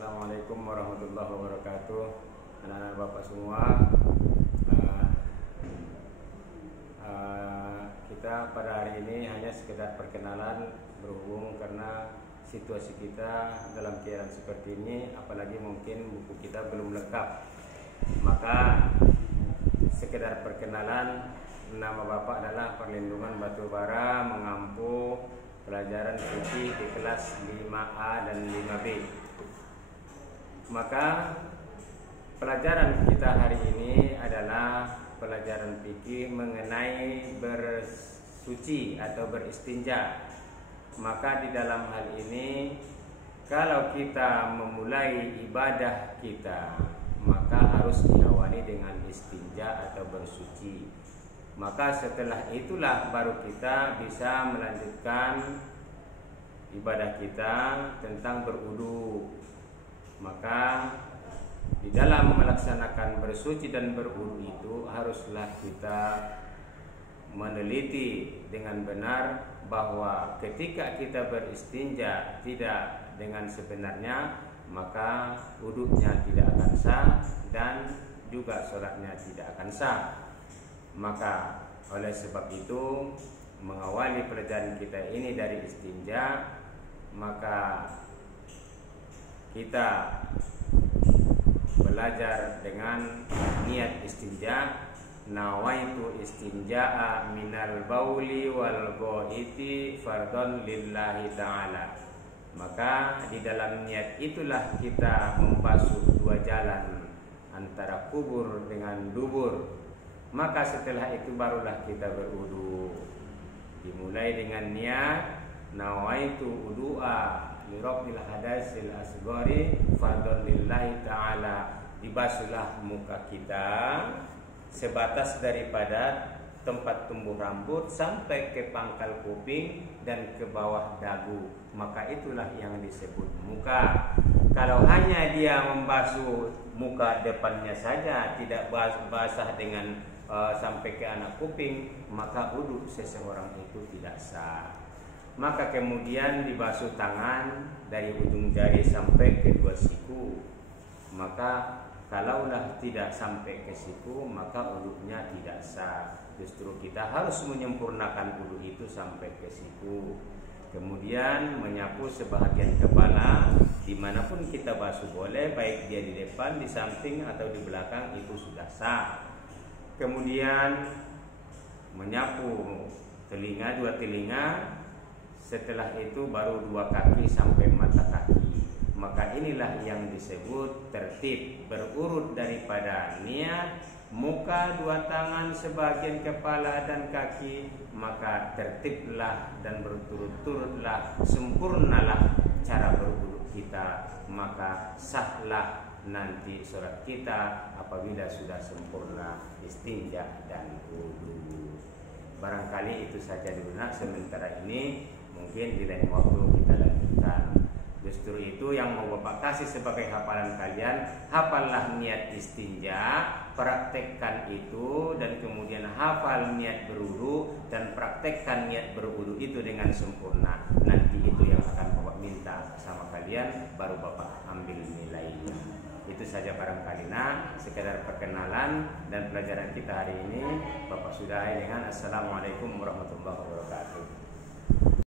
Assalamualaikum warahmatullahi wabarakatuh. Anak-anak bapak semua, kita pada hari ini hanya sekedar perkenalan, berhubung karena situasi kita dalam keadaan seperti ini, apalagi mungkin buku kita belum lengkap, maka sekedar perkenalan. Nama bapak adalah Perlindungan Batubara Mengampu, pelajaran fikih di kelas 5A dan 5B. Maka pelajaran kita hari ini adalah pelajaran fikih mengenai bersuci atau beristinja. Maka di dalam hal ini, kalau kita memulai ibadah kita, maka harus diawali dengan istinja atau bersuci. Maka setelah itulah baru kita bisa melanjutkan ibadah kita tentang berwudu. Maka di dalam melaksanakan bersuci dan berwudu itu haruslah kita meneliti dengan benar bahwa ketika kita beristinja tidak dengan sebenarnya, maka wudunya tidak akan sah dan juga sholatnya tidak akan sah. Maka oleh sebab itu, mengawali pelajaran kita ini dari istinja, maka kita belajar dengan niat istinja. Nawaitu istinja'a minal bauli wal ghaiti fardhon lillahi ta'ala. Maka di dalam niat itulah kita membasuh dua jalan antara kubur dengan dubur. Maka setelah itu barulah kita berwudu. Dimulai dengan niat nawaitu wudu'a li rabbil hadasil asghari fardhon lillahi ta'ala. Dibasuhlah muka kita sebatas daripada tempat tumbuh rambut sampai ke pangkal kuping dan ke bawah dagu. Maka itulah yang disebut muka. Kalau hanya dia membasuh muka depannya saja, tidak basah dengan sampai ke anak kuping, maka wudu seseorang itu tidak sah. Maka kemudian dibasuh tangan dari ujung jari sampai ke dua siku. Maka kalaulah tidak sampai ke siku, maka wudunya tidak sah. Justru kita harus menyempurnakan wudu itu sampai ke siku. Kemudian menyapu sebahagian kepala, dimanapun kita basuh boleh, baik dia di depan, di samping atau di belakang, itu sudah sah. Kemudian menyapu telinga, dua telinga. Setelah itu baru dua kaki sampai mata kaki. Maka inilah yang disebut tertib, berurut daripada niat, muka, dua tangan, sebagian kepala dan kaki. Maka tertiblah dan berturut-turutlah, sempurnalah cara berwudu kita. Maka sahlah nanti sholat kita apabila sudah sempurna istinja dan wudu. Barangkali itu saja dulu nak sementara ini. Mungkin di lain waktu kita lanjutkan. Justru itu yang mau Bapak kasih sebagai hafalan kalian. Hafallah niat istinja, praktekkan itu, dan kemudian hafal niat berwudu dan praktekkan niat berwudu itu dengan sempurna. Nanti itu yang akan Bapak minta sama kalian, baru Bapak ambil nilainya. Itu saja barangkali nak, sekedar perkenalan dan pelajaran kita hari ini Bapak sudahi dengan Assalamualaikum warahmatullahi wabarakatuh.